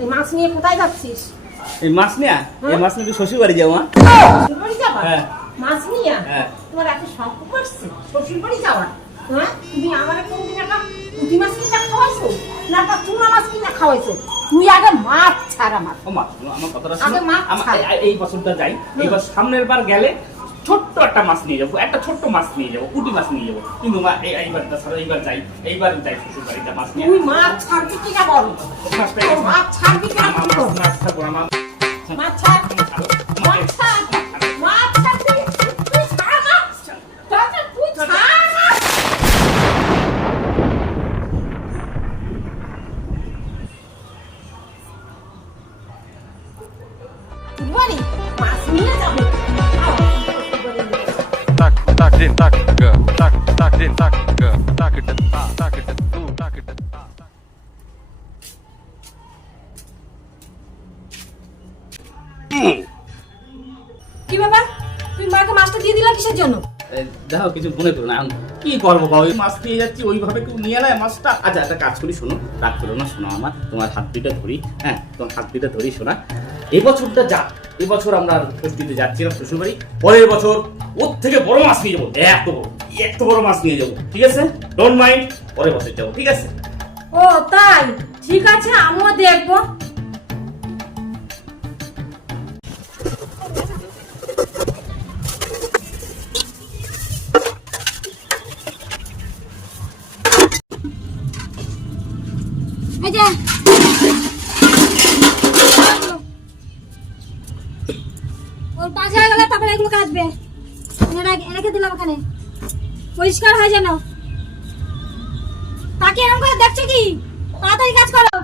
এই মাছ নিয়ে কোথায় যাচ্ছিস? এই মাছ নিয়ে তো শ্বশুর বাড়ি যাবো। শ্বশুর বাড়ি যাবা? হ্যাঁ। মাছ নিয়ে? হ্যাঁ। তোমার এত শখ করছে শ্বশুর বাড়ি যাওয়ার? হ্যাঁ, তুমি আমারে কোনদিন একটা পুঁটি মাছ কিনে খাওয়াইছো না একটা চুনা মাছ কিনে খাওয়াইছো? তুই আগে মাছ ছাড় আমার। ও মা, আমার কথাটা আগে মাছ ছাড়। এই বছরটা যাই, এইবার সামনের বার গেলে ছোট্ট একটা মাছ নিয়ে যাবো, একটা ছোট্ট মাছ নিয়ে যাবো, পুঁটি মাছ নিয়ে যাবো। কিন্তু মা এইবার যাই শ্বশুর বাড়িতে মাছ নিয়ে। তুই মাছ ছাড়বি কিনা বল? মাছ ছাড়বি কিনা বল? মাছ ছাড়বো না, মাছ ছাড়, মাছ ছাড়, মাছ ছাড়বি। তুই ছাড় মাছ, তুই ছাড় মাছ। বাড়ি মাছ নিয়ে যাবে। Tak din tak ke tak din tak ke tak ke tak ke tu tak ke কি বাবা, তুই মাকে মাছটা দিয়ে দিলা কিসের জন্য? দেখো কিছু মনে করো না, এখন কি করবো বাবা, ওই মাছ নিয়ে যাচ্ছি, ওইভাবে কেউ নিয়ে নেয় মাছটা। আচ্ছা একটা কাজ করি, শোনো, রাগ করো না, শোনো আমার, তোমার হাত দুইটা ধরি, হ্যাঁ তোমার হাত দুইটা ধরি, শোনা। এই বছরটা যা, এবছর আমরা ষষ্ঠীতে যাচ্ছিলাম শ্বশুর বাড়ি, পরের বছর ওর থেকে বড় মাছ নিয়ে যাবো, এত বড় মাছ নিয়ে যাবো, ঠিক আছে? ডোন্ট মাইন্ড, পরের বছর যাবো, ঠিক আছে? ও তাই, ঠিক আছে, আমিও দেখবো। এই যে ওর পাশে হয়ে গেলে তারপরে এগুলো কাটবে। রেখে দিলাম ওখানে, পরিষ্কার হয় যেন। তাকে এরকম করে দেখছো কি? তাড়াতাড়ি কাজ করো।